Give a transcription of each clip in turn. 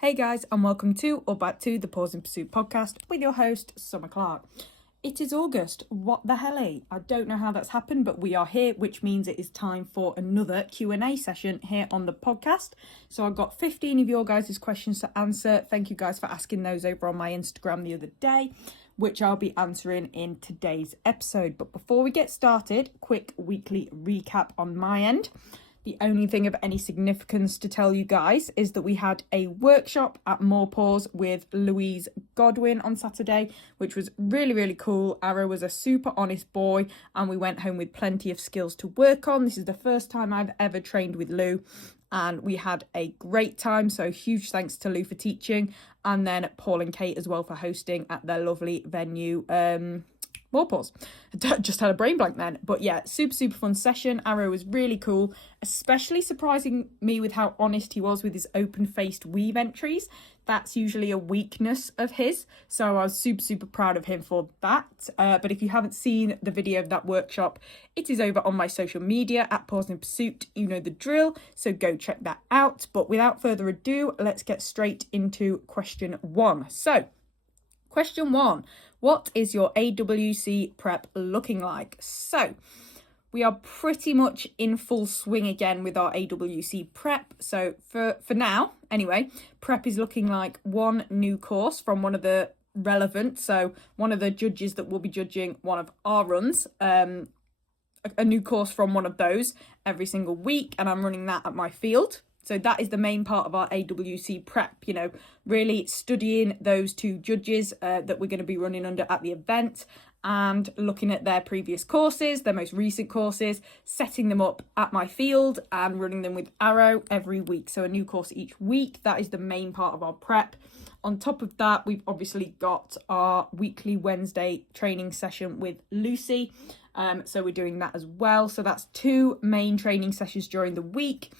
Hey guys, and welcome to or back to the Pause in Pursuit podcast with your host, Summer Clark. It is August. What the hell? I don't know how that's happened, but we are here, which means it is time for another Q&A session here on the podcast. So I've got 15 of your guys' questions to answer. Thank you guys for asking those over on my Instagram the other day, which I'll be answering in today's episode. But before we get started, quick weekly recap on my end. The only thing of any significance to tell you guys is that we had a workshop at More Pause with Louise Godwin on Saturday, which was really, really cool. Arrow was a super honest boy and we went home with plenty of skills to work on. This is the first time I've ever trained with Lou and we had a great time. So huge thanks to Lou for teaching, and then Paul and Kate as well for hosting at their lovely venue, More Pause. Just had a brain blank then. But yeah, super fun session. Arrow was really cool, especially surprising me with how honest he was with his open-faced weave entries. That's usually a weakness of his. So I was super proud of him for that. But if you haven't seen the video of that workshop, it is over on my social media at Pause in Pursuit. You know the drill. So go check that out. But without further ado, let's get straight into question one. So question one. What is your AWC prep looking like? So we are pretty much in full swing again with our AWC prep. So for now, anyway, prep is looking like one new course from one of the relevant. So one of the judges that will be judging one of our runs, a new course from one of those every single week. And I'm running that at my field. So that is the main part of our AWC prep, really studying those two judges that we're going to be running under at the event and looking at their previous courses, their most recent courses, setting them up at my field and running them with Arrow every week. So a new course each week. That is the main part of our prep. On top of that, we've obviously got our weekly Wednesday training session with Lucy. So we're doing that as well. So that's two main training sessions during the week.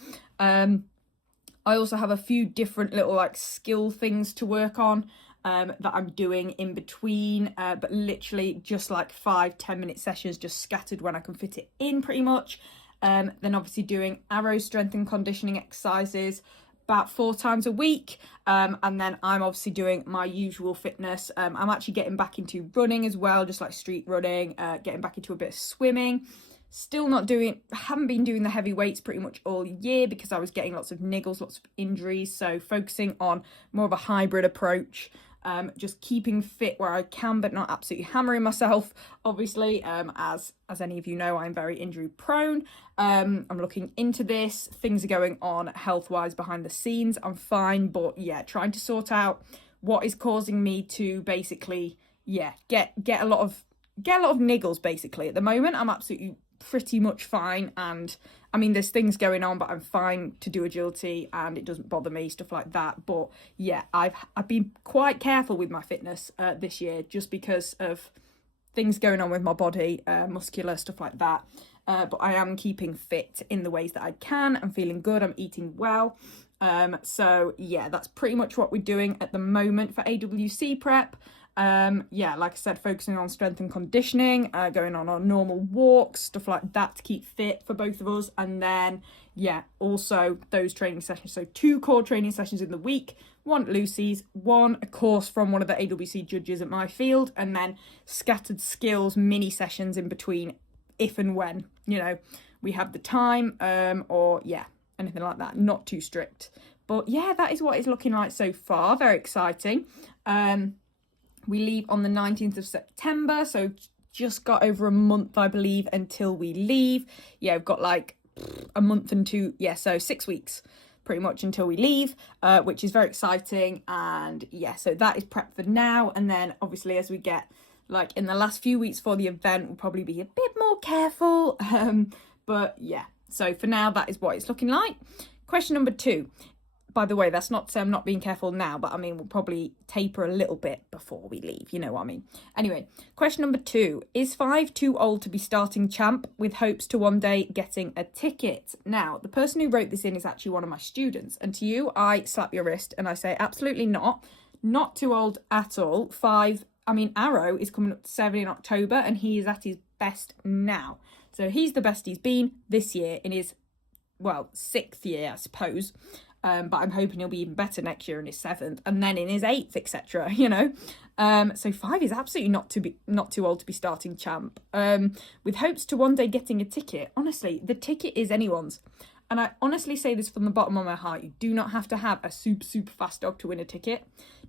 I also have a few different little skill things to work on that I'm doing in between, but literally just 5-10 minute sessions just scattered when I can fit it in pretty much. Then obviously doing Arrow strength and conditioning exercises about 4 times a week, and then I'm obviously doing my usual fitness. I'm actually getting back into running as well, just like street running, getting back into a bit of swimming. Haven't been doing the heavy weights pretty much all year because I was getting lots of niggles, lots of injuries. So focusing on more of a hybrid approach, just keeping fit where I can, but not absolutely hammering myself, obviously. As any of you know, I'm very injury prone. I'm looking into this. Things are going on health-wise behind the scenes. I'm fine, but yeah, trying to sort out what is causing me to basically, get a lot of niggles basically. At the moment, I'm absolutely pretty much fine, and I mean there's things going on, but I'm fine to do agility and it doesn't bother me, stuff like that. But yeah, I've been quite careful with my fitness this year just because of things going on with my body, muscular stuff like that, but I am keeping fit in the ways that I can. I'm feeling good, I'm eating well, so yeah, that's pretty much what we're doing at the moment for AWC prep. Like I said, focusing on strength and conditioning, going on our normal walks, stuff like that to keep fit for both of us. And then, also those training sessions. So 2 core training sessions in the week, one at Lucy's, one a course from one of the AWC judges at my field, and then scattered skills mini sessions in between if and when, we have the time, or anything like that. Not too strict. But yeah, that is what it's looking like so far. Very exciting. We leave on the 19th of September, so just got over a month, I believe, until we leave. Yeah, we've got a month and 2, so 6 weeks pretty much until we leave, which is very exciting. And so that is prep for now. And then obviously as we get in the last few weeks for the event, we'll probably be a bit more careful. But yeah, so for now, that is what it's looking like. Question number 2. By the way, that's not to say I'm not being careful now, but I mean, we'll probably taper a little bit before we leave, you know what I mean? Anyway, question number 2. Is 5 too old to be starting champ with hopes to one day getting a ticket? Now, the person who wrote this in is actually one of my students. And to you, I slap your wrist and I say, absolutely not. Not too old at all. Arrow is coming up to 7 in October and he is at his best now. So he's the best he's been this year in his, 6th year, I suppose. but I'm hoping he'll be even better next year in his 7th and then in his 8th, etc. So 5 is absolutely not too old to be starting champ. With hopes to one day getting a ticket. Honestly, the ticket is anyone's. And I honestly say this from the bottom of my heart. You do not have to have a super fast dog to win a ticket.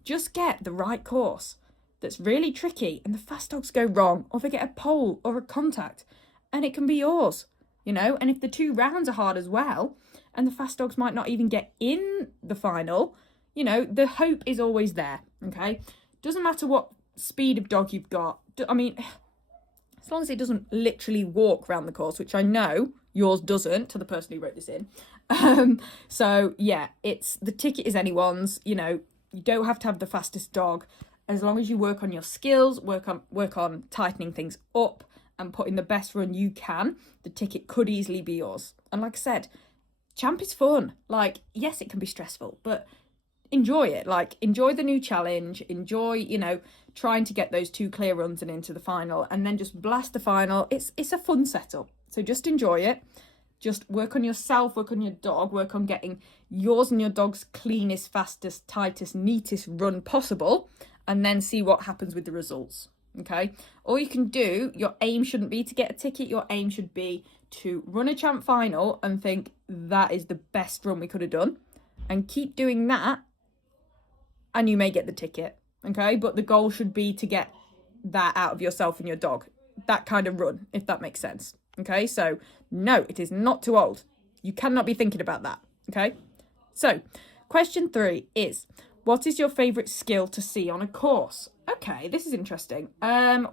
Just get the right course that's really tricky and the fast dogs go wrong or they get a pole or a contact and it can be yours, And if the 2 rounds are hard as well and the fast dogs might not even get in the final, the hope is always there, okay? Doesn't matter what speed of dog you've got. I mean, as long as it doesn't literally walk around the course, which I know yours doesn't, to the person who wrote this in. So yeah, the ticket is anyone's. You don't have to have the fastest dog, as long as you work on your skills, work on tightening things up and putting the best run you can. The ticket could easily be yours. And like I said, champ is fun. Like, yes, it can be stressful, but enjoy it. Like, enjoy the new challenge. Enjoy, trying to get those 2 clear runs and into the final, and then just blast the final. It's a fun setup. So just enjoy it. Just work on yourself, work on your dog, work on getting yours and your dog's cleanest, fastest, tightest, neatest run possible, and then see what happens with the results. Okay? All you can do, your aim shouldn't be to get a ticket. Your aim should be to run a champ final and think that is the best run we could have done, and keep doing that, and you may get the ticket. Okay? But the goal should be to get that out of yourself and your dog. That kind of run, if that makes sense. Okay, so no, it is not too old. You cannot be thinking about that. Okay, so question 3 is, what is your favourite skill to see on a course? Okay, this is interesting.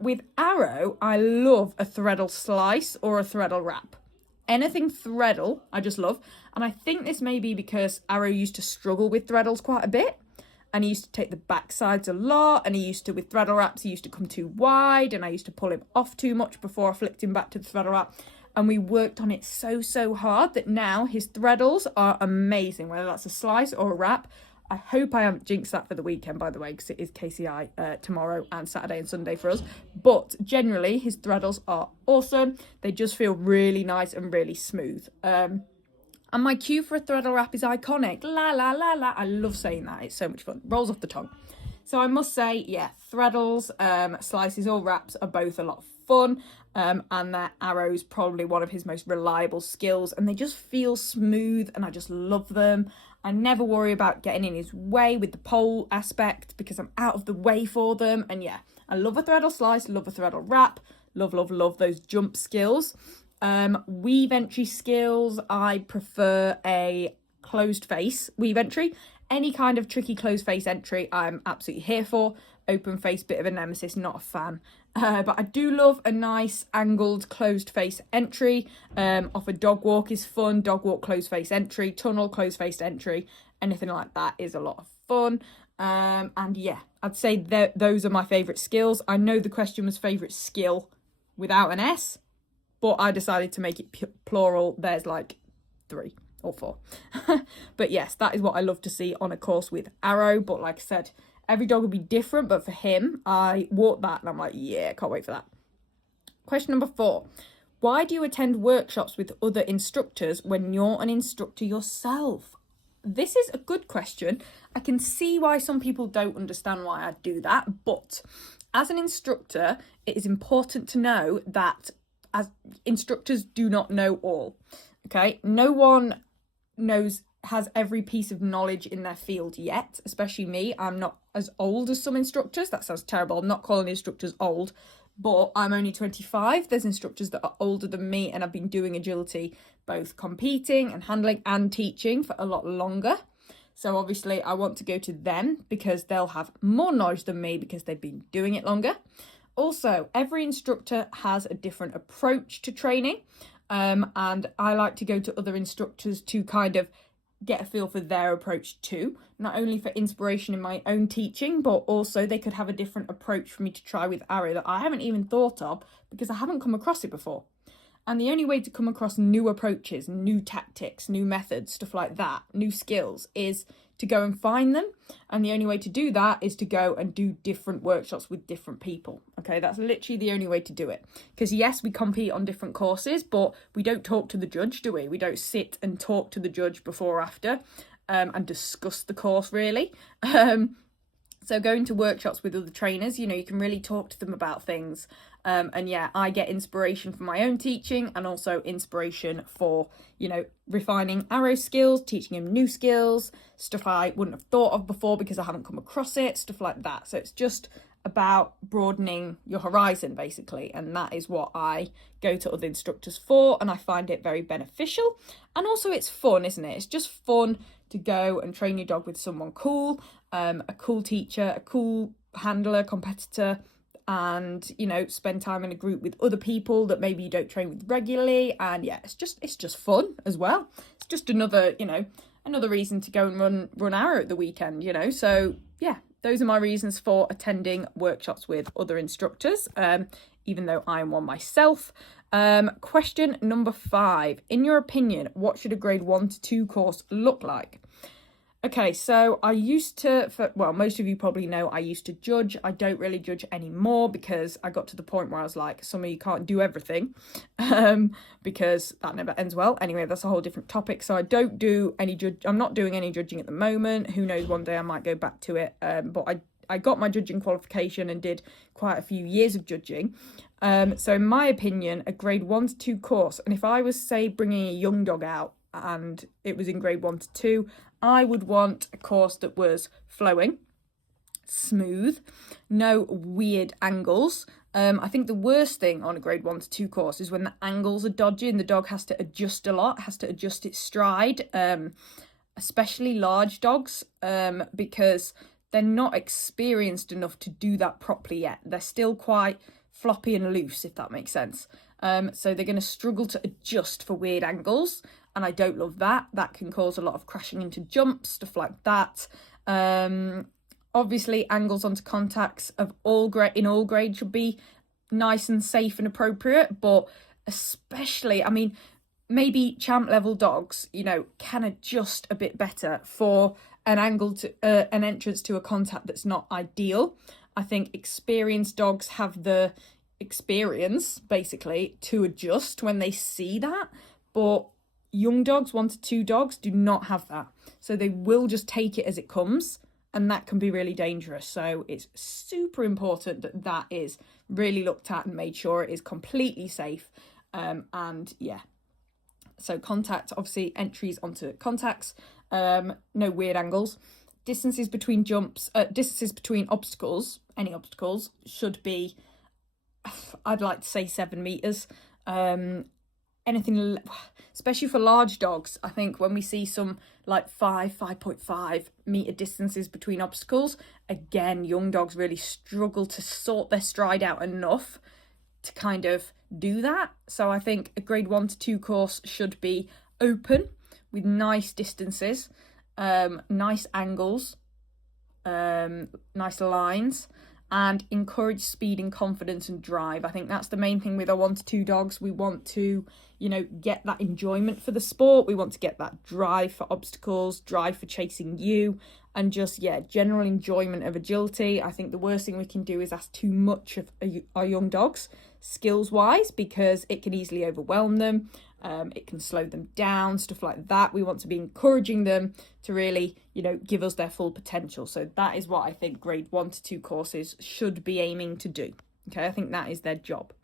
With Arrow, I love a threadle slice or a threadle wrap. Anything threadle, I just love. And I think this may be because Arrow used to struggle with threadles quite a bit. And he used to take the back sides a lot. And with threadle wraps, he used to come too wide. And I used to pull him off too much before I flicked him back to the threadle wrap. And we worked on it so hard that now his threadles are amazing, whether that's a slice or a wrap. I hope I haven't jinxed that for the weekend, by the way, because it is KCI tomorrow and Saturday and Sunday for us. But generally, his threadles are awesome. They just feel really nice and really smooth. And my cue for a threadle wrap is iconic. La, la, la, la. I love saying that. It's so much fun. Rolls off the tongue. So I must say, yeah, threadles, slices or wraps are both a lot of fun. And their Arrow's probably one of his most reliable skills. And they just feel smooth and I just love them. I never worry about getting in his way with the pole aspect because I'm out of the way for them. And yeah, I love a threadle slice, love a threadle wrap. Love, love, love those jump skills. Weave entry skills, I prefer a closed face weave entry. Any kind of tricky closed face entry I'm absolutely here for. Open face, bit of a nemesis, not a fan. But I do love a nice angled closed face entry. Off a dog walk is fun. Dog walk closed face entry, tunnel closed face entry, anything like that is a lot of fun. And yeah, I'd say those are my favourite skills. I know the question was favourite skill without an S, but I decided to make it plural. There's like 3 or 4. But yes, that is what I love to see on a course with Arrow. But like I said, every dog will be different. But for him, I walked that and I'm like, yeah, can't wait for that. Question number 4. Why do you attend workshops with other instructors when you're an instructor yourself? This is a good question. I can see why some people don't understand why I do that. But as an instructor, it is important to know that as instructors do not know all. Okay, no one has every piece of knowledge in their field yet, especially me. I'm not as old as some instructors. That sounds terrible. I'm not calling instructors old, but I'm only 25. There's instructors that are older than me and I've been doing agility, both competing and handling and teaching for a lot longer. So obviously I want to go to them because they'll have more knowledge than me because they've been doing it longer. Also, every instructor has a different approach to training. And I like to go to other instructors to kind of get a feel for their approach too. Not only for inspiration in my own teaching, but also they could have a different approach for me to try with Arrow that I haven't even thought of because I haven't come across it before. And the only way to come across new approaches, new tactics, new methods, stuff like that, new skills, is to go and find them. And the only way to do that is to go and do different workshops with different people. Okay, that's literally the only way to do it. Because yes, we compete on different courses, but we don't talk to the judge, do we? We don't sit and talk to the judge before or after. and discuss the course really. So going to workshops with other trainers, you can really talk to them about things. And yeah, I get inspiration from my own teaching and also inspiration for, refining arrow skills, teaching him new skills, stuff I wouldn't have thought of before because I haven't come across it, stuff like that. So it's just about broadening your horizon basically, and that is what I go to other instructors for, and I find it very beneficial. And also it's fun, isn't it? It's just fun to go and train your dog with someone cool, a cool teacher, a cool handler, competitor, and spend time in a group with other people that maybe you don't train with regularly. And yeah, it's just fun as well. It's just another reason to go and run arrow at the weekend, so yeah, those are my reasons for attending workshops with other instructors, even though I'm one myself. Question number 5. In your opinion, what should a grade 1 to 2 course look like? Okay, so I used to, most of you probably know I used to judge. I don't really judge anymore because I got to the point where I was like, some of you can't do everything, because that never ends well. Anyway, that's a whole different topic. So I don't do any I'm not doing any judging at the moment. Who knows, one day I might go back to it. But I got my judging qualification and did quite a few years of judging. So in my opinion, a grade 1 to 2 course, and if I was, say, bringing a young dog out and it was in grade 1 to 2, I would want a course that was flowing, smooth, no weird angles. I think the worst thing on a grade 1 to 2 course is when the angles are dodgy and the dog has to adjust a lot, has to adjust its stride, especially large dogs, because they're not experienced enough to do that properly yet. They're still quite floppy and loose, if that makes sense. So they're going to struggle to adjust for weird angles, and I don't love that. That can cause a lot of crashing into jumps, stuff like that. Obviously, angles onto contacts in all grades should be nice and safe and appropriate, but especially, maybe champ level dogs, can adjust a bit better for an angle to an entrance to a contact that's not ideal. I think experienced dogs have the experience basically to adjust when they see that, but young dogs, 1 to 2 dogs, do not have that. So they will just take it as it comes, and that can be really dangerous. So it's super important that that is really looked at and made sure it is completely safe. And yeah, so contact, obviously entries onto contacts, no weird angles. Distances between jumps, distances between obstacles, any obstacles, should be, I'd like to say 7 meters. Anything, especially for large dogs, I think when we see some like 5.5 meter distances between obstacles, again, young dogs really struggle to sort their stride out enough to kind of do that. So I think a grade 1 to 2 course should be open with nice distances, nice angles, nice lines, and encourage speed and confidence and drive. I think that's the main thing with our 1 to 2 dogs. We want to, get that enjoyment for the sport. We want to get that drive for obstacles, drive for chasing you, and just, general enjoyment of agility. I think the worst thing we can do is ask too much of our young dogs, skills-wise, because it can easily overwhelm them. It can slow them down, stuff like that. We want to be encouraging them to really, give us their full potential. So that is what I think grade 1 to 2 courses should be aiming to do. Okay, I think that is their job.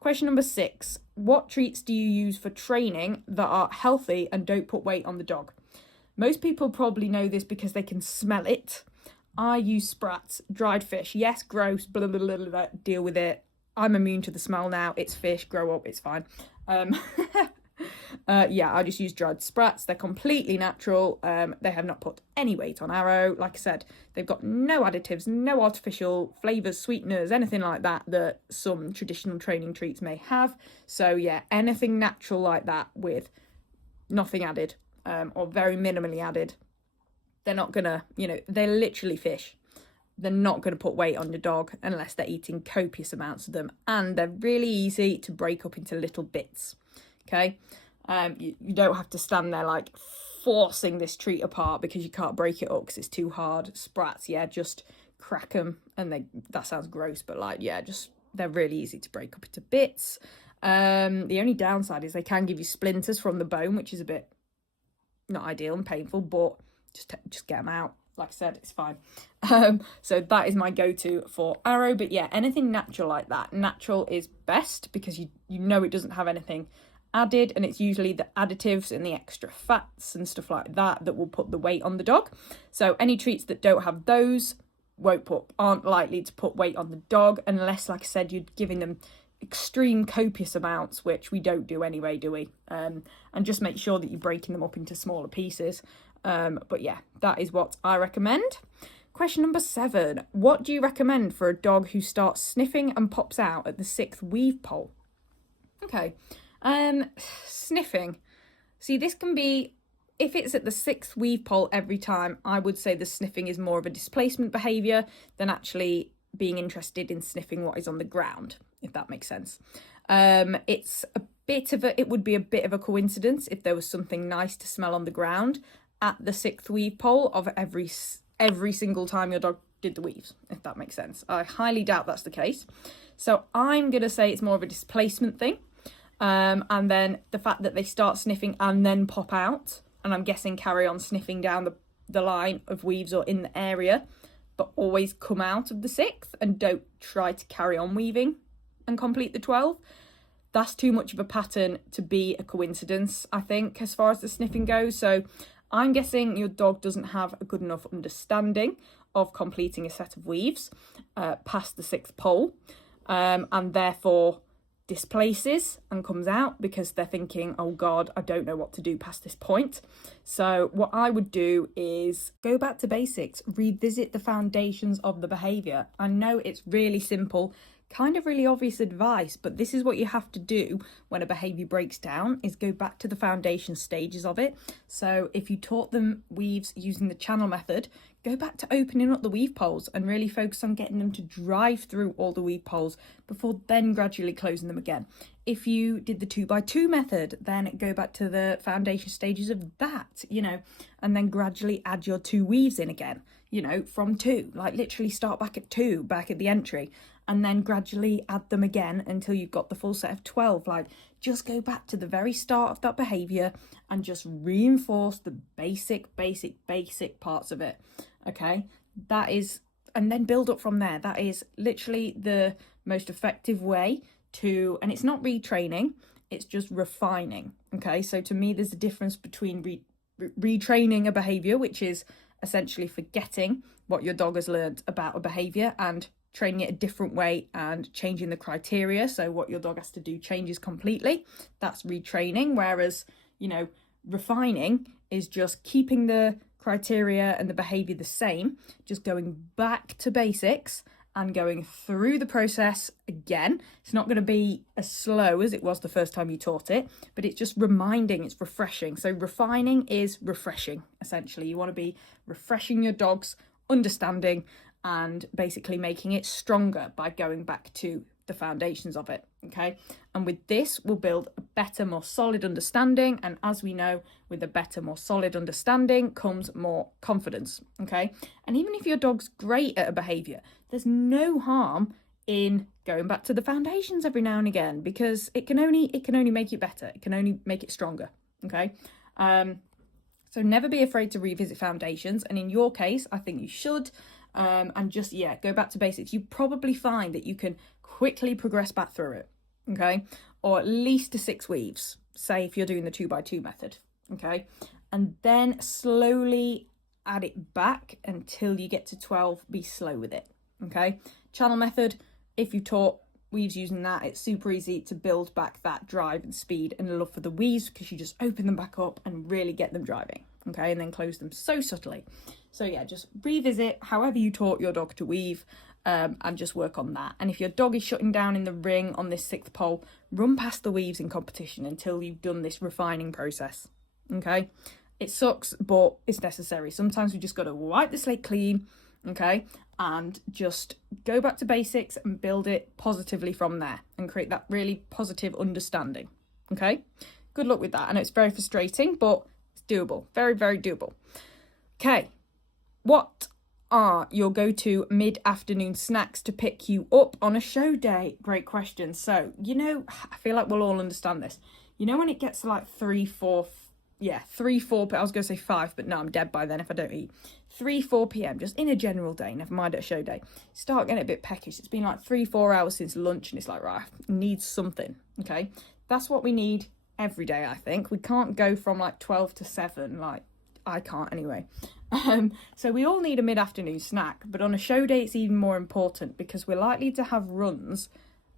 Question number 6. What treats do you use for training that are healthy and don't put weight on the dog? Most people probably know this because they can smell it. I use sprats, dried fish. Yes, gross, blah, blah, blah, blah, deal with it. I'm immune to the smell now. It's fish, grow up, it's fine. I just use dried sprats. They're completely natural. They have not put any weight on arrow. Like I said, they've got no additives, no artificial flavours, sweeteners, anything like that some traditional training treats may have. So yeah, anything natural like that with nothing added, or very minimally added. They're not gonna, they're literally fish. They're not going to put weight on your dog unless they're eating copious amounts of them. And they're really easy to break up into little bits. Okay? You don't have to stand there like forcing this treat apart because you can't break it up because it's too hard. Sprats, just crack them. And that sounds gross, but they're really easy to break up into bits. The only downside is they can give you splinters from the bone, which is a bit not ideal and painful, but just get them out. Like I said, it's fine. So that is my go-to for Arrow. But yeah, anything natural like that. Natural is best because you know it doesn't have anything added, and it's usually the additives and the extra fats and stuff like that that will put the weight on the dog. So any treats that don't have those aren't likely to put weight on the dog, unless, like I said, you're giving them extreme copious amounts, which we don't do anyway, do we? And just make sure that you're breaking them up into smaller pieces. But yeah, that is what I recommend. Question number 7. What do you recommend for a dog who starts sniffing and pops out at the 6th weave pole? Okay. Sniffing. See, this can be, if it's at the 6th weave pole every time, I would say the sniffing is more of a displacement behaviour than actually being interested in sniffing what is on the ground, if that makes sense. It would be a bit of a coincidence if there was something nice to smell on the ground at the 6th weave pole of every single time your dog did the weaves, if that makes sense. I highly doubt that's the case. So I'm going to say it's more of a displacement thing. And then the fact that they start sniffing and then pop out, and I'm guessing carry on sniffing down the line of weaves or in the area, but always come out of the 6th and don't try to carry on weaving and complete the 12. That's too much of a pattern to be a coincidence, I think, as far as the sniffing goes. So I'm guessing your dog doesn't have a good enough understanding of completing a set of weaves past the 6th pole, and therefore displaces and comes out because they're thinking, oh God, I don't know what to do past this point. So what I would do is go back to basics, revisit the foundations of the behaviour. I know it's really simple, kind of really obvious advice, but this is what you have to do when a behaviour breaks down, is go back to the foundation stages of it. So if you taught them weaves using the channel method, go back to opening up the weave poles and really focus on getting them to drive through all the weave poles before then gradually closing them again. If you did the 2x2 method, then go back to the foundation stages of that, and then gradually add your 2 weaves in again, from 2, like literally start back at 2, back at the entry, and then gradually add them again until you've got the full set of 12. Like, just go back to the very start of that behaviour and just reinforce the basic parts of it, okay? And then build up from there. That is literally the most effective way to, and it's not retraining, it's just refining, okay? So to me, there's a difference between retraining a behaviour, which is essentially forgetting what your dog has learned about a behaviour and training it a different way and changing the criteria, so what your dog has to do changes completely. That's retraining. Whereas, refining is just keeping the criteria and the behaviour the same, just going back to basics and going through the process again. It's not going to be as slow as it was the first time you taught it, but it's just reminding, it's refreshing. So refining is refreshing, essentially. You want to be refreshing your dog's understanding and basically making it stronger by going back to the foundations of it, okay? And with this, we'll build a better, more solid understanding. And as we know, with a better, more solid understanding comes more confidence, okay? And even if your dog's great at a behaviour, there's no harm in going back to the foundations every now and again, because it can only make it better. It can only make it stronger, okay? So never be afraid to revisit foundations. And in your case, I think you should. And just, go back to basics. You probably find that you can quickly progress back through it, okay? Or at least to 6 weaves, say if you're doing the 2x2 method, okay? And then slowly add it back until you get to 12. Be slow with it, okay? Channel method, if you taught weaves using that, it's super easy to build back that drive and speed and love for the weaves, because you just open them back up and really get them driving, okay? And then close them so subtly. So yeah, just revisit however you taught your dog to weave, and just work on that. And if your dog is shutting down in the ring on this 6th pole, run past the weaves in competition until you've done this refining process, okay? It sucks, but it's necessary. Sometimes we just got to wipe the slate clean, okay? And just go back to basics and build it positively from there and create that really positive understanding, okay? Good luck with that. I know it's very frustrating, but it's doable. Very, very doable. Okay. What are your go-to mid-afternoon snacks to pick you up on a show day? Great question. So, I feel like we'll all understand this. When it gets to like 3, 4, 3-4, I was going to say 5, but no, I'm dead by then if I don't eat. 3-4 p.m, just in a general day, never mind at a show day, start getting a bit peckish. It's been like 3-4 hours since lunch, and it's like, right, I need something, okay? That's what we need every day, I think. We can't go from like 12 to 7, like, I can't anyway. So we all need a mid-afternoon snack, but on a show day it's even more important because we're likely to have runs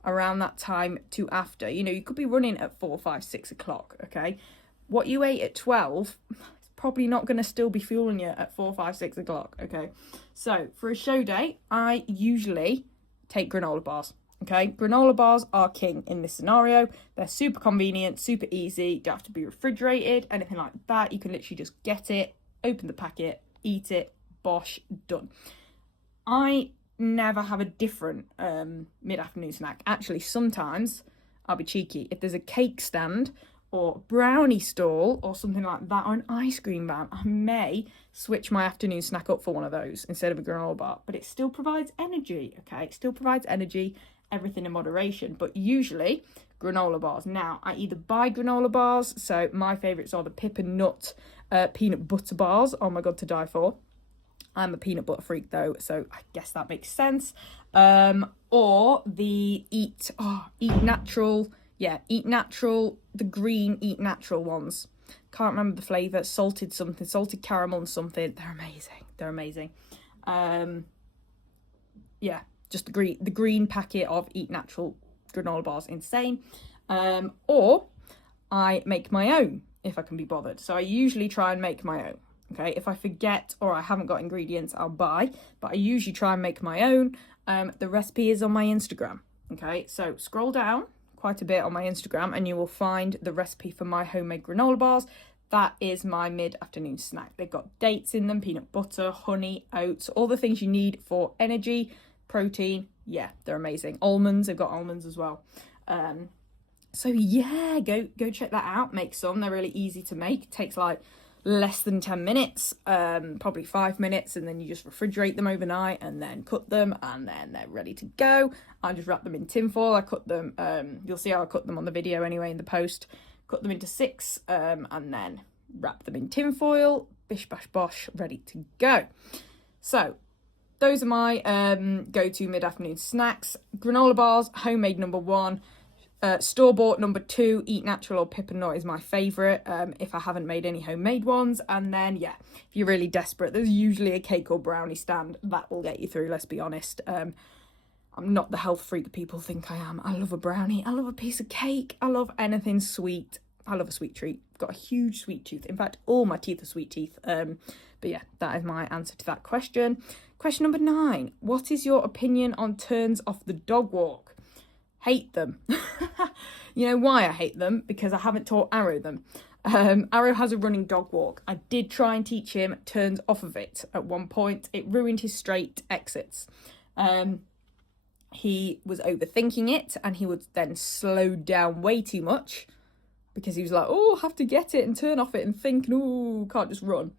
around that time to after. You know, you could be running at 4, 5, 6 o'clock, okay? What you ate at 12 is probably not going to still be fueling you at 4, 5, 6 o'clock, okay? So for a show day, I usually take granola bars, okay? Granola bars are king in this scenario. They're super convenient, super easy. Don't have to be refrigerated, anything like that. You can literally just get it, open the packet, eat it, bosh, done. I never have a different mid-afternoon snack. Actually, sometimes I'll be cheeky. If there's a cake stand or brownie stall or something like that, or an ice cream van, I may switch my afternoon snack up for one of those instead of a granola bar. But it still provides energy, okay? It still provides energy, everything in moderation, but usually granola bars. Now, I either buy granola bars, so my favourites are the Pip and Nut peanut butter bars. Oh my God, to die for. I'm a peanut butter freak though, so I guess that makes sense. Or the Eat Natural, the green Eat Natural ones. Can't remember the flavour, salted caramel and something. They're amazing. Just the green packet of Eat Natural granola bars, insane. Or I make my own if I can be bothered. So I usually try and make my own. Okay, if I forget or I haven't got ingredients, I'll buy, but I usually try and make my own. The recipe is on my Instagram. Okay, so scroll down quite a bit on my Instagram and you will find the recipe for my homemade granola bars. That is my mid-afternoon snack. They've got dates in them, peanut butter, honey, oats, all the things you need for energy, protein. Yeah, they're amazing. Almonds, they've got almonds as well. So yeah, go check that out. Make some. They're really easy to make. It takes like less than 10 minutes, probably 5 minutes, and then you just refrigerate them overnight and then cut them and then they're ready to go. I just wrap them in tinfoil. I cut them, you'll see how I cut them on the video anyway in the post. Cut them into 6 and then wrap them in tinfoil. Bish bash bosh, ready to go. So those are my go-to mid-afternoon snacks. Granola bars, homemade number 1. Store-bought number 2, Eat Natural or Pip and Nut is my favourite if I haven't made any homemade ones. And then, if you're really desperate, there's usually a cake or brownie stand. That will get you through, let's be honest. I'm not the health freak people think I am. I love a brownie. I love a piece of cake. I love anything sweet. I love a sweet treat. I've got a huge sweet tooth. In fact, all my teeth are sweet teeth. But yeah, that is my answer to that question. Question number 9. What is your opinion on turns off the dog walk? Hate them. You know why I hate them? Because I haven't taught Arrow them. Arrow has a running dog walk. I did try and teach him turns off of it at one point. It ruined his straight exits. He was overthinking it and he would then slow down way too much because he was like, oh, I have to get it and turn off it and think, no, can't just run.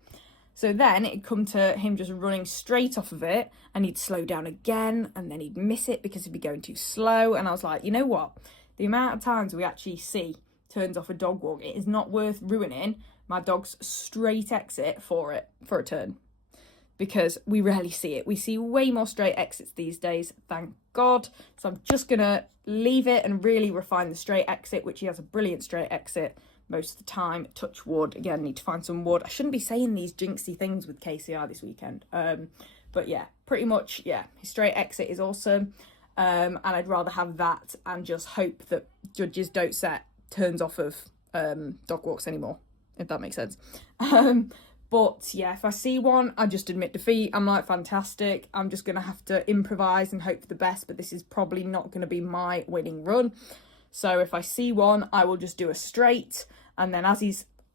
So then it'd come to him just running straight off of it and he'd slow down again and then he'd miss it because he'd be going too slow. And I was like, you know what? The amount of times we actually see turns off a dog walk, it is not worth ruining my dog's straight exit for a turn. Because we rarely see it. We see way more straight exits these days, thank God. So I'm just going to leave it and really refine the straight exit, which he has a brilliant straight exit most of the time. Touch wood. Again, need to find some wood. I shouldn't be saying these jinxy things with KCR this weekend. But yeah, pretty much, yeah, his straight exit is awesome. And I'd rather have that and just hope that judges don't set turns off of dog walks anymore, if that makes sense. But yeah, if I see one, I just admit defeat. I'm like, fantastic. I'm just going to have to improvise and hope for the best, but this is probably not going to be my winning run. So if I see one, I will just do a straight. And then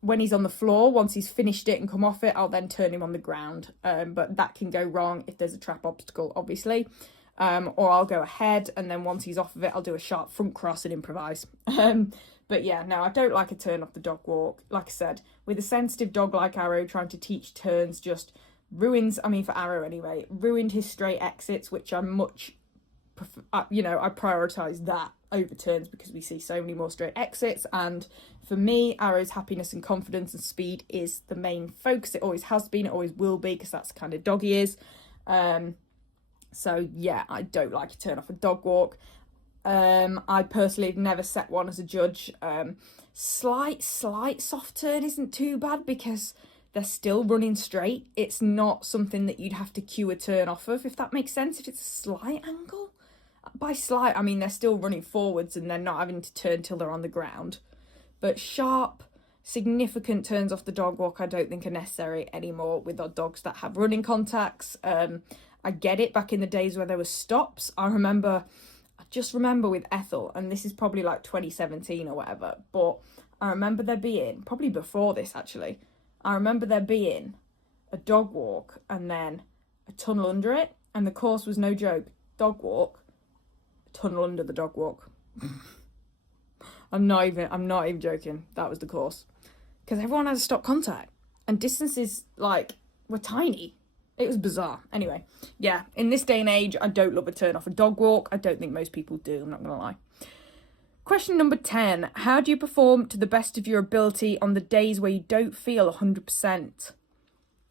when he's on the floor, once he's finished it and come off it, I'll then turn him on the ground. But that can go wrong if there's a trap obstacle, obviously. Or I'll go ahead and then once he's off of it, I'll do a sharp front cross and improvise. But yeah, no, I don't like a turn off the dog walk. Like I said, with a sensitive dog like Arrow, trying to teach turns just ruins, for Arrow anyway, ruined his straight exits, which are much I prioritise that over turns because we see so many more straight exits. And for me, Arrow's happiness and confidence and speed is the main focus. It always has been, it always will be, because that's the kind of dog he is. So yeah, I don't like to turn off a dog walk. I personally have never set one as a judge. Slight soft turn isn't too bad because they're still running straight. It's not something that you'd have to cue a turn off of, if that makes sense. If it's a slight angle, by slight, I mean they're still running forwards and they're not having to turn till they're on the ground. But sharp, significant turns off the dog walk, I don't think are necessary anymore with our dogs that have running contacts. I get it back in the days where there were stops. I just remember with Ethel, and this is probably like 2017 or whatever, but I remember there being, probably before this actually, I remember there being a dog walk and then a tunnel under it, and the course was no joke. Dog walk, tunnel under the dog walk. I'm not even joking. That was the course. Because everyone had to stop contact. And distances, were tiny. It was bizarre. Anyway, yeah, in this day and age, I don't love a turn off a dog walk. I don't think most people do, I'm not going to lie. Question number 10. How do you perform to the best of your ability on the days where you don't feel 100%?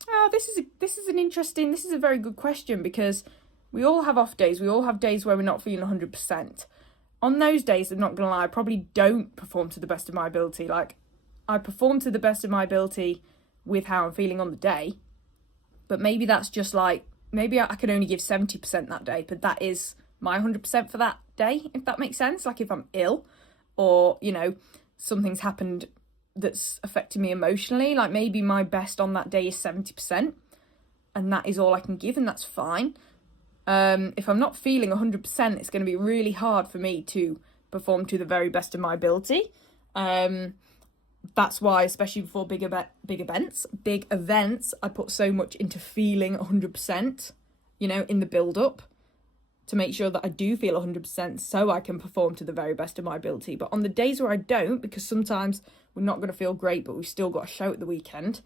Oh, this is a very good question, because we all have off days. We all have days where we're not feeling 100%. On those days, I'm not going to lie, I probably don't perform to the best of my ability. I perform to the best of my ability with how I'm feeling on the day. But maybe that's just maybe I can only give 70% that day, but that is my 100% for that day, if that makes sense. Like if I'm ill or, something's happened that's affecting me emotionally, maybe my best on that day is 70% and that is all I can give, and that's fine. If I'm not feeling 100%, it's going to be really hard for me to perform to the very best of my ability. That's why, especially before big events, I put so much into feeling 100%, in the build-up, to make sure that I do feel 100% so I can perform to the very best of my ability. But on the days where I don't, because sometimes we're not going to feel great, but we've still got a show at the weekend,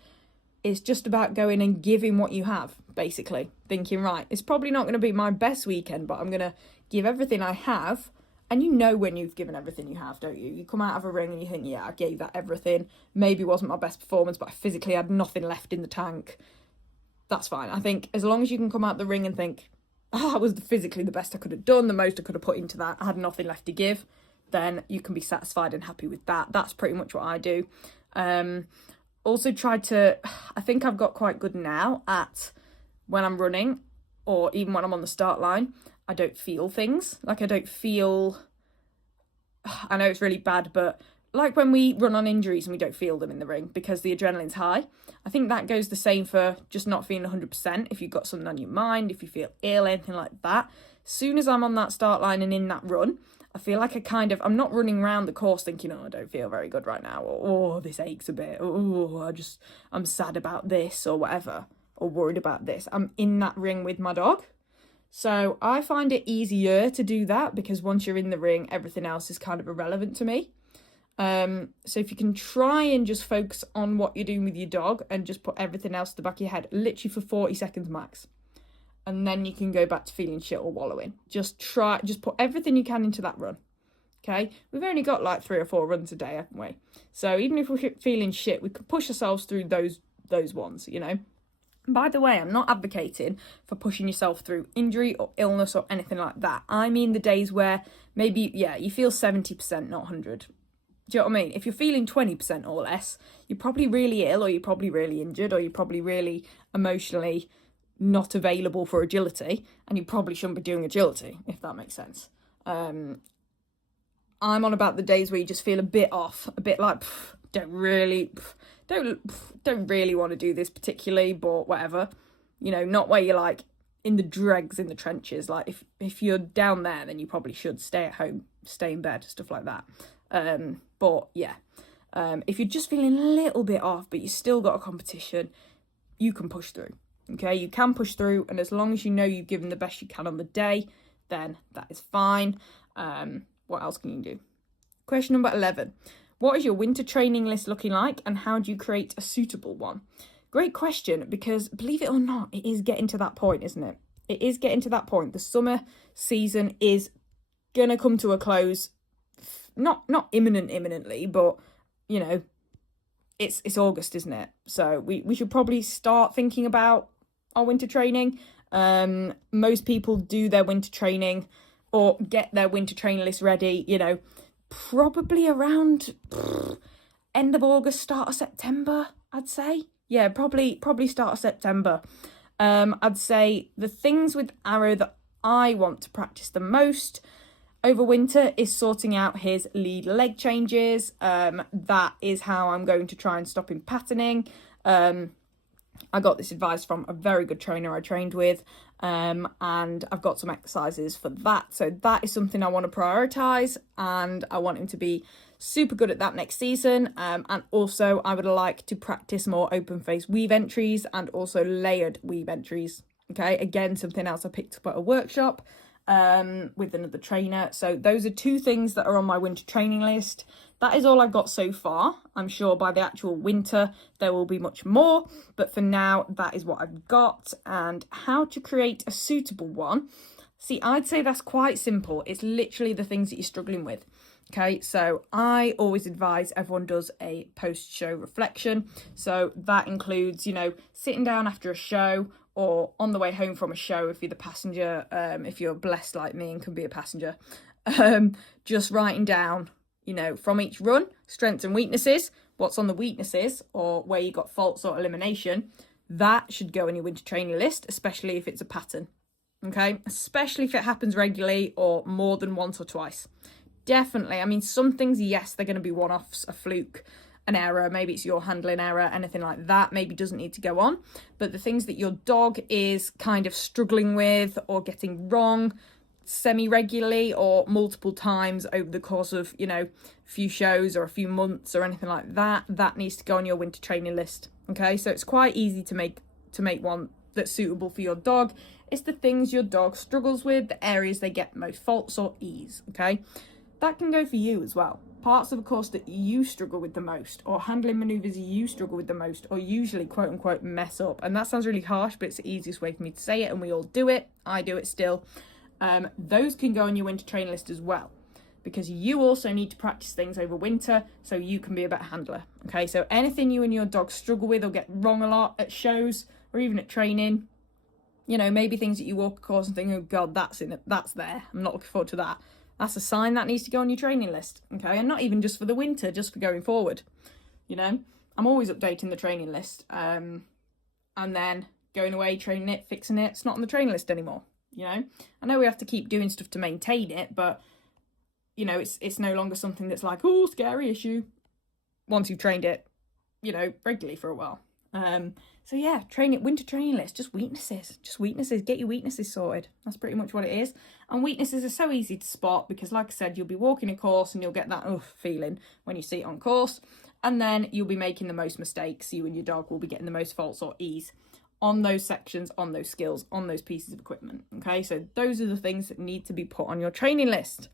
it's just about going and giving what you have, basically. Thinking, right, it's probably not going to be my best weekend, but I'm going to give everything I have. And you know when you've given everything you have, don't you? You come out of a ring and you think, yeah, I gave that everything. Maybe it wasn't my best performance, but I physically had nothing left in the tank. That's fine. I think as long as you can come out the ring and think, that was physically the best I could have done, the most I could have put into that, I had nothing left to give, then you can be satisfied and happy with that. That's pretty much what I do. Also I think I've got quite good now at when I'm running, or even when I'm on the start line, I don't feel things. I know it's really bad, but like when we run on injuries and we don't feel them in the ring because the adrenaline's high, I think that goes the same for just not feeling 100%. If you've got something on your mind, if you feel ill, anything like that, as soon as I'm on that start line and in that run, I feel like I'm not running around the course thinking, I don't feel very good right now, or this aches a bit, or I'm sad about this, or whatever, or worried about this. I'm in that ring with my dog. So I find it easier to do that because once you're in the ring, everything else is kind of irrelevant to me. So if you can try and just focus on what you're doing with your dog and just put everything else to the back of your head, literally for 40 seconds max. And then you can go back to feeling shit or wallowing. Just put everything you can into that run. Okay? We've only got 3 or 4 runs a day, haven't we? So even if we're feeling shit, we can push ourselves through those ones, By the way, I'm not advocating for pushing yourself through injury or illness or anything like that. I mean the days where maybe, you feel 70%, not 100. Do you know what I mean? If you're feeling 20% or less, you're probably really ill, or you're probably really injured, or you're probably really emotionally not available for agility, and you probably shouldn't be doing agility, if that makes sense. I'm on about the days where you just feel a bit off, a bit like, don't really want to do this particularly, but whatever. Not where you're in the dregs, in the trenches. If you're down there, then you probably should stay at home, stay in bed, stuff like that. But yeah, if you're just feeling a little bit off, but you still got a competition, you can push through. Okay, you can push through, and as long as you know you've given the best you can on the day, then that is fine. What else can you do? Question number 11. What is your winter training list looking like, and how do you create a suitable one? Great question, because believe it or not, it is getting to that point, isn't it? It is getting to that point. The summer season is gonna come to a close. Not imminently, but you know, it's August, isn't it? So we should probably start thinking about our winter training. Most people do their winter training or get their winter training list ready, you know, probably around end of August, start of September, I'd say. Yeah, probably start of September. I'd say the things with Arrow that I want to practice the most over winter is sorting out his lead leg changes. That is how I'm going to try and stop him patterning. I got this advice from a very good trainer I trained with, and I've got some exercises for that. So that is something I want to prioritise, and I want him to be super good at that next season. And also I would like to practice more open face weave entries and also layered weave entries. Okay, again, something else I picked up at a workshop with another trainer. So those are two things that are on my winter training list. That is all I've got so far. I'm sure by the actual winter there will be much more, but for now that is what I've got. And how to create a suitable one. See, I'd say that's quite simple. It's literally the things that you're struggling with. Okay, so I always advise everyone does a post-show reflection. So that includes, you know, sitting down after a show or on the way home from a show if you're the passenger, if you're blessed like me and can be a passenger, just writing down, you know, from each run, strengths and weaknesses, what's on the weaknesses or where you got faults or elimination. That should go on your winter training list, especially if it's a pattern, okay? Especially if it happens regularly or more than once or twice. Definitely. I mean, some things, yes, they're going to be one-offs, a fluke, an error, maybe it's your handling error, anything like that maybe doesn't need to go on. But the things that your dog is kind of struggling with or getting wrong semi-regularly or multiple times over the course of, you know, a few shows or a few months or anything like that, that needs to go on your winter training list. Okay, so it's quite easy to make one that's suitable for your dog. It's the things your dog struggles with, the areas they get most faults or ease. Okay, that can go for you as well. Parts of a course that you struggle with the most, or handling maneuvers you struggle with the most, or usually quote unquote mess up. And that sounds really harsh, but it's the easiest way for me to say it, and we all do it. I do it still. Those can go on your winter training list as well, because you also need to practice things over winter so you can be a better handler. Okay, so anything you and your dog struggle with or get wrong a lot at shows or even at training, you know, maybe things that you walk a course and think, oh God, that's there. I'm not looking forward to that. That's a sign that needs to go on your training list, okay? And not even just for the winter, just for going forward, you know? I'm always updating the training list, and then going away, training it, fixing it. It's not on the training list anymore, you know? I know we have to keep doing stuff to maintain it, but, you know, it's no longer something that's like, oh, scary issue, once you've trained it, you know, regularly for a while. So yeah, winter training list, just weaknesses, get your weaknesses sorted. That's pretty much what it is. And weaknesses are so easy to spot because, like I said, you'll be walking a course and you'll get that feeling when you see it on course, and then you'll be making the most mistakes. You and your dog will be getting the most faults or ease on those sections, on those skills, on those pieces of equipment. Okay, so those are the things that need to be put on your training list.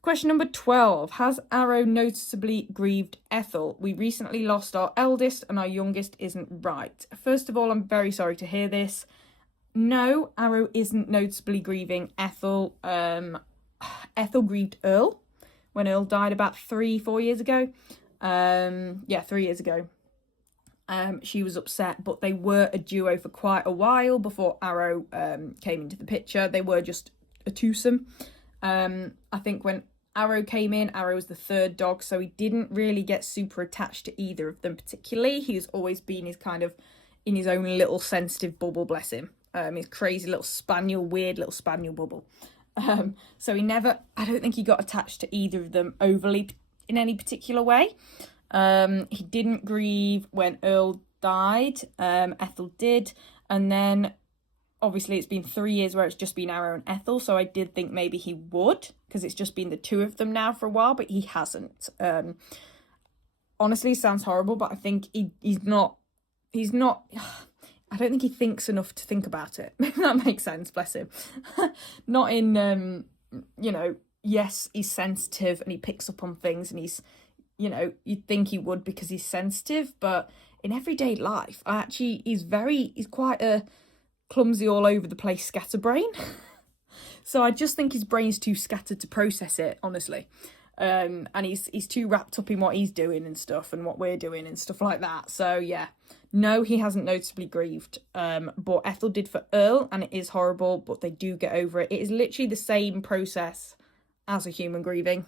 Question number 12. Has Arrow noticeably grieved Ethel? We recently lost our eldest and our youngest isn't right. First of all, I'm very sorry to hear this. No, Arrow isn't noticeably grieving Ethel. Ethel grieved Earl when Earl died about 3-4 years ago. 3 years ago. She was upset, but they were a duo for quite a while before Arrow came into the picture. They were just a twosome. I think when Arrow came in, Arrow was the third dog, so he didn't really get super attached to either of them particularly. He's always been in his own little sensitive bubble, bless him. His crazy little weird little spaniel bubble. So I don't think he got attached to either of them overly in any particular way. He didn't grieve when Earl died. Ethel did, and then obviously it's been 3 years where it's just been Arrow and Ethel, so I did think maybe he would, because it's just been the two of them now for a while, but he hasn't. Honestly, it sounds horrible, but I think he's not, I don't think he thinks enough to think about it, if that makes sense, bless him. Not in, yes, he's sensitive and he picks up on things and he's, you'd think he would because he's sensitive, but in everyday life, he's quite a clumsy all over the place scatterbrain. So I just think his brain's too scattered to process it, honestly. And he's too wrapped up in what he's doing and stuff and what we're doing and stuff like that. So yeah, no, he hasn't noticeably grieved. But Ethel did for Earl, and it is horrible, but they do get over it. It is literally the same process as a human grieving,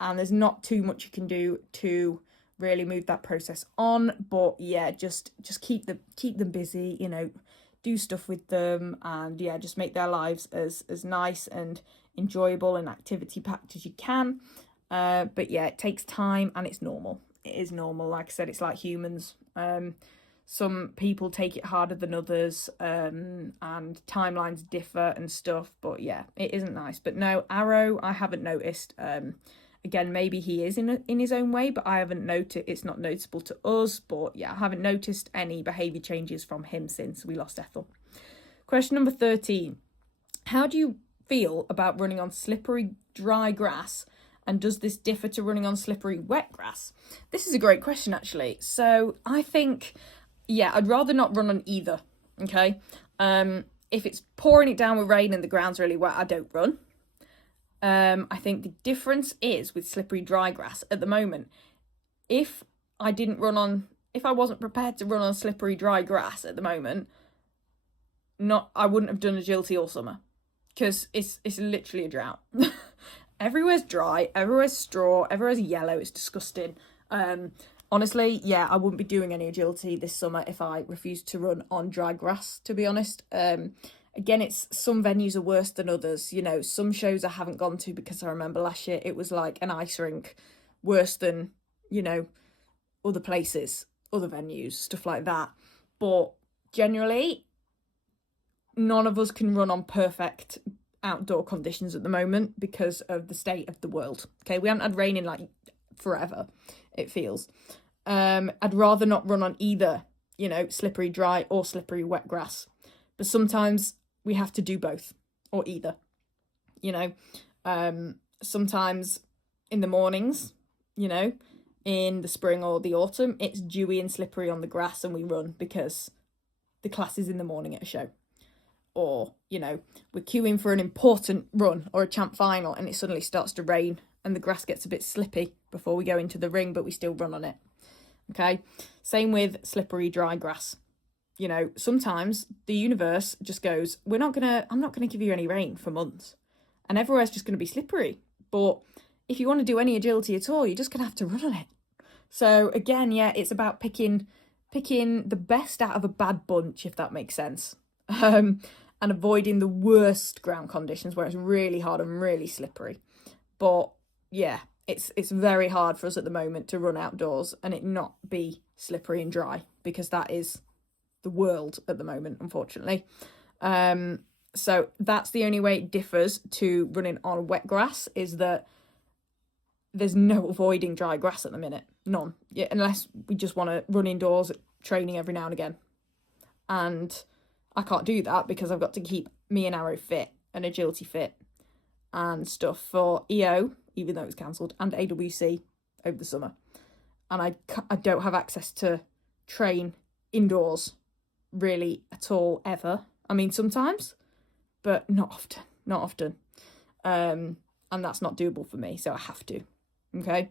and there's not too much you can do to really move that process on. But yeah, just keep them busy, you know, do stuff with them, and yeah, just make their lives as nice and enjoyable and activity packed as you can. But yeah, it takes time, and it's normal. It is normal. Like I said, it's like humans. Some people take it harder than others, and timelines differ and stuff. But yeah, it isn't nice. But no, Arrow, I haven't noticed. Again, maybe he is in his own way, but I haven't noticed. It's not noticeable to us. But yeah, I haven't noticed any behaviour changes from him since we lost Ethel. Question number 13. How do you feel about running on slippery, dry grass? And does this differ to running on slippery, wet grass? This is a great question, actually. So I think, yeah, I'd rather not run on either, okay? If it's pouring it down with rain and the ground's really wet, I don't run. I think the difference is with slippery, dry grass at the moment. If I wasn't prepared to run on slippery, dry grass at the moment, I wouldn't have done agility all summer, because it's literally a drought. Everywhere's dry, everywhere's straw, everywhere's yellow. It's disgusting. Honestly, yeah, I wouldn't be doing any agility this summer if I refused to run on dry grass, to be honest. Again, it's some venues are worse than others. You know, some shows I haven't gone to because I remember last year it was like an ice rink, worse than, you know, other places, other venues, stuff like that. But generally, none of us can run on perfect outdoor conditions at the moment because of the state of the world. Okay, we haven't had rain in like forever, it feels. I'd rather not run on either, you know, slippery dry or slippery wet grass, but sometimes we have to do both or either, you know. Sometimes in the mornings, you know, in the spring or the autumn, it's dewy and slippery on the grass and we run because the class is in the morning at a show. Or, you know, we're queuing for an important run or a champ final and it suddenly starts to rain and the grass gets a bit slippy before we go into the ring, but we still run on it. Okay? Same with slippery, dry grass. You know, sometimes the universe just goes, I'm not going to give you any rain for months. And everywhere's just going to be slippery. But if you want to do any agility at all, you're just going to have to run on it. So again, yeah, it's about picking the best out of a bad bunch, if that makes sense. And avoiding the worst ground conditions where it's really hard and really slippery. But yeah, it's very hard for us at the moment to run outdoors and it not be slippery and dry, because that is the world at the moment, unfortunately. So that's the only way it differs to running on wet grass, is that there's no avoiding dry grass at the minute. None. Yeah, unless we just want to run indoors training every now and again. And I can't do that because I've got to keep me and Arrow fit and agility fit and stuff for EO, even though it was cancelled, and AWC over the summer. And I don't have access to train indoors really at all, ever. I mean, sometimes, but not often. And that's not doable for me, so I have to. Okay?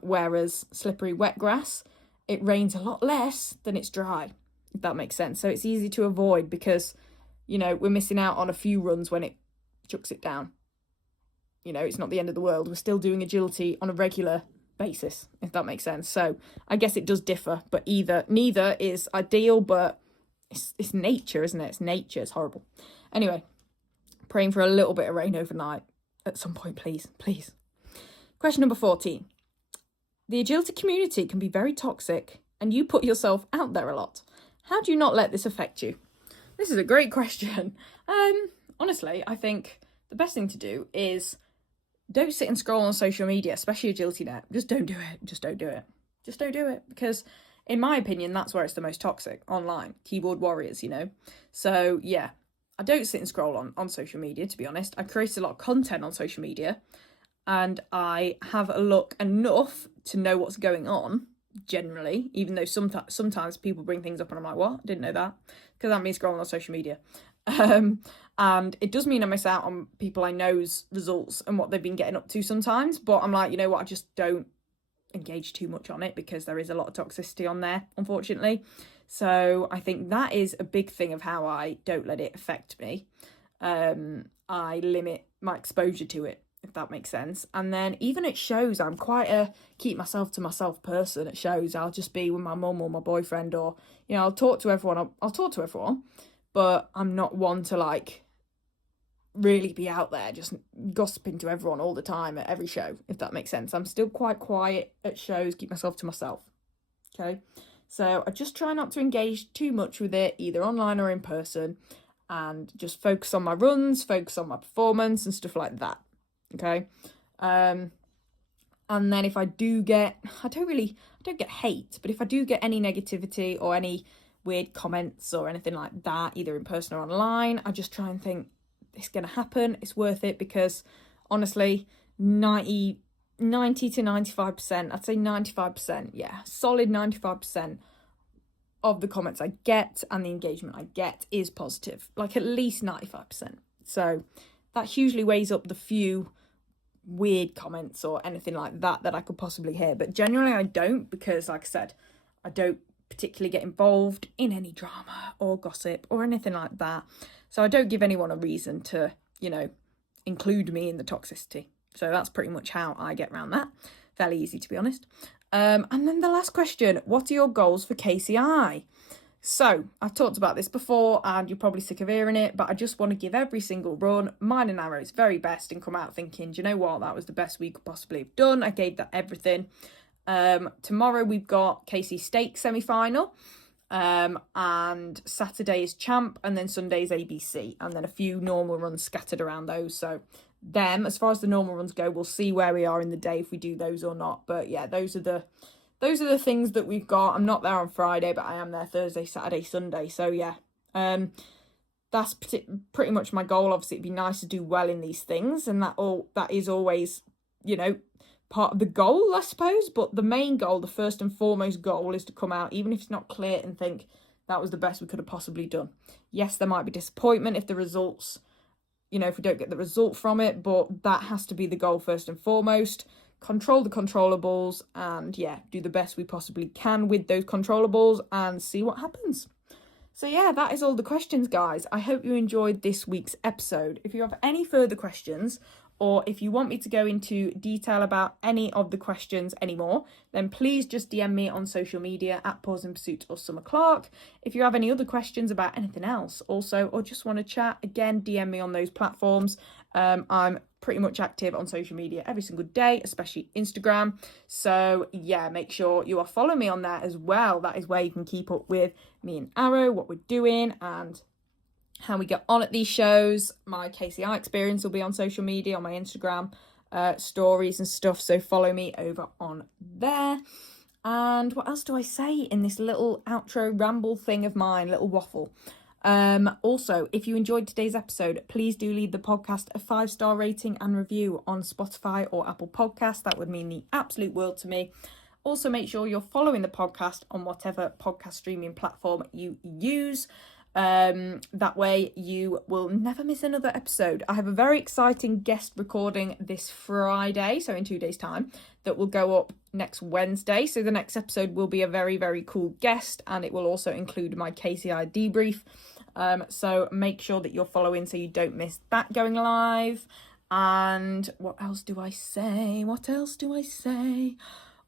Whereas slippery wet grass, it rains a lot less than it's dry, if that makes sense. So it's easy to avoid because, you know, we're missing out on a few runs when it chucks it down. You know, it's not the end of the world. We're still doing agility on a regular basis, if that makes sense. So I guess it does differ, but neither is ideal, but it's nature, isn't it? It's nature. It's horrible. Anyway, praying for a little bit of rain overnight at some point, please. Question number 14. The agility community can be very toxic and you put yourself out there a lot. How do you not let this affect you? This is a great question. Honestly, I think the best thing to do is don't sit and scroll on social media, especially Agility Net. Just don't do it. Just don't do it. Because in my opinion, that's where it's the most toxic, online. Keyboard warriors, you know. So yeah, I don't sit and scroll on social media, to be honest. I create a lot of content on social media and I have a look enough to know what's going on generally, even though sometimes people bring things up and I'm like, what? I didn't know that. Because that means scrolling on social media. And it does mean I miss out on people I know's results and what they've been getting up to sometimes. But I'm like, you know what? I just don't engage too much on it because there is a lot of toxicity on there, unfortunately. So I think that is a big thing of how I don't let it affect me. I limit my exposure to it, if that makes sense. And then even at shows, I'm quite a keep myself to myself person at shows. I'll just be with my mum or my boyfriend, or, you know, I'll talk to everyone. I'll talk to everyone, but I'm not one to like really be out there just gossiping to everyone all the time at every show, if that makes sense. I'm still quite quiet at shows, keep myself to myself. Okay, so I just try not to engage too much with it, either online or in person, and just focus on my runs, focus on my performance and stuff like that. Okay, and then if I do get, I don't get hate, but if I do get any negativity or any weird comments or anything like that, either in person or online, I just try and think, it's going to happen, it's worth it, because honestly, 90 to 95%, I'd say 95%, yeah, solid 95% of the comments I get and the engagement I get is positive, like at least 95%. So that hugely weighs up the few weird comments or anything like that I could possibly hear. But generally I don't, because like I said, I don't particularly get involved in any drama or gossip or anything like that. So I don't give anyone a reason to, you know, include me in the toxicity. So that's pretty much how I get around that. Fairly easy, to be honest. And then the last question, what are your goals for KCI? So I've talked about this before and you're probably sick of hearing it, but I just want to give every single run mine and Arrow's very best and come out thinking, do you know what, that was the best we could possibly have done. I gave that everything. Tomorrow we've got KC Stake semi-final. And Saturday is Champ, and then Sunday is ABC, and then a few normal runs scattered around those. So them, as far as the normal runs go, we'll see where we are in the day if we do those or not. But yeah, those are the things that we've got. I'm not there on Friday, but I am there Thursday, Saturday, Sunday. So yeah, that's pretty much my goal. Obviously, it'd be nice to do well in these things, and that is always, you know, part of the goal, I suppose. But the main goal, the first and foremost goal, is to come out, even if it's not clear, and think that was the best we could have possibly done. Yes, there might be disappointment if the results, you know, if we don't get the result from it, but that has to be the goal first and foremost. Control the controllables and yeah, do the best we possibly can with those controllables and see what happens. So yeah, that is all the questions, guys. I hope you enjoyed this week's episode. If you have any further questions, or if you want me to go into detail about any of the questions anymore, then please just DM me on social media at Pause in Pursuit or Summer Clark. If you have any other questions about anything else also, or just want to chat, again, DM me on those platforms. I'm pretty much active on social media every single day, especially Instagram. So yeah, make sure you are following me on there as well. That is where you can keep up with me and Arrow, what we're doing and how we get on at these shows. My KCI experience will be on social media, on my Instagram stories and stuff. So follow me over on there. And what else do I say in this little outro ramble thing of mine, little waffle? Also, if you enjoyed today's episode, please do leave the podcast a 5-star rating and review on Spotify or Apple Podcasts. That would mean the absolute world to me. Also, make sure you're following the podcast on whatever podcast streaming platform you use. That way you will never miss another episode. I have a very exciting guest recording this Friday, so in 2 days' time, that will go up next Wednesday. So the next episode will be a very, very cool guest, and it will also include my KCI debrief. So make sure that you're following so you don't miss that going live. And what else do I say?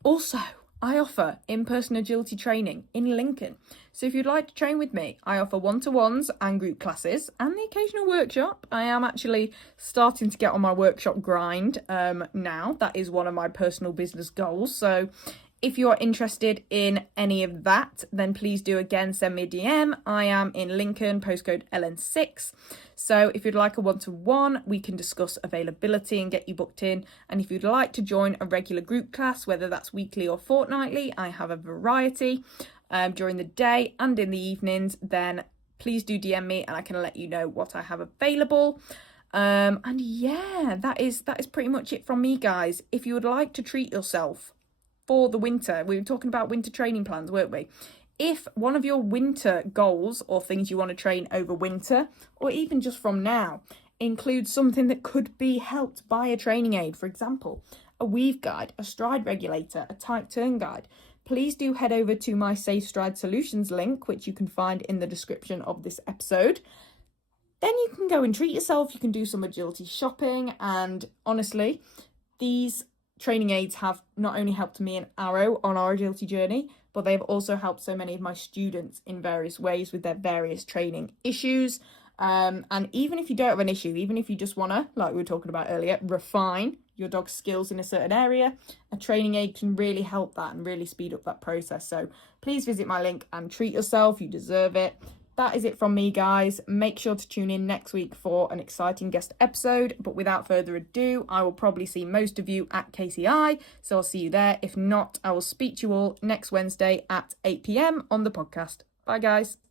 Also, I offer in-person agility training in Lincoln. So if you'd like to train with me, I offer one-to-ones and group classes and the occasional workshop. I am actually starting to get on my workshop grind now. That is one of my personal business goals. So if you're interested in any of that, then please do again send me a DM. I am in Lincoln, postcode LN6. So if you'd like a one-to-one, we can discuss availability and get you booked in. And if you'd like to join a regular group class, whether that's weekly or fortnightly, I have a variety during the day and in the evenings, then please do DM me and I can let you know what I have available. And yeah, that is pretty much it from me, guys. If you would like to treat yourself for the winter. We were talking about winter training plans, weren't we? If one of your winter goals or things you want to train over winter, or even just from now, includes something that could be helped by a training aid, for example, a weave guide, a stride regulator, a tight turn guide, please do head over to my Safe Stride Solutions link, which you can find in the description of this episode. Then you can go and treat yourself. You can do some agility shopping. And honestly, these training aids have not only helped me and Arrow on our agility journey, but they've also helped so many of my students in various ways with their various training issues. And even if you don't have an issue, even if you just want to, like we were talking about earlier, refine your dog's skills in a certain area, a training aid can really help that and really speed up that process. So please visit my link and treat yourself. You deserve it. That is it from me, guys. Make sure to tune in next week for an exciting guest episode. But without further ado, I will probably see most of you at KCI. So I'll see you there. If not, I will speak to you all next Wednesday at 8 p.m. on the podcast. Bye, guys.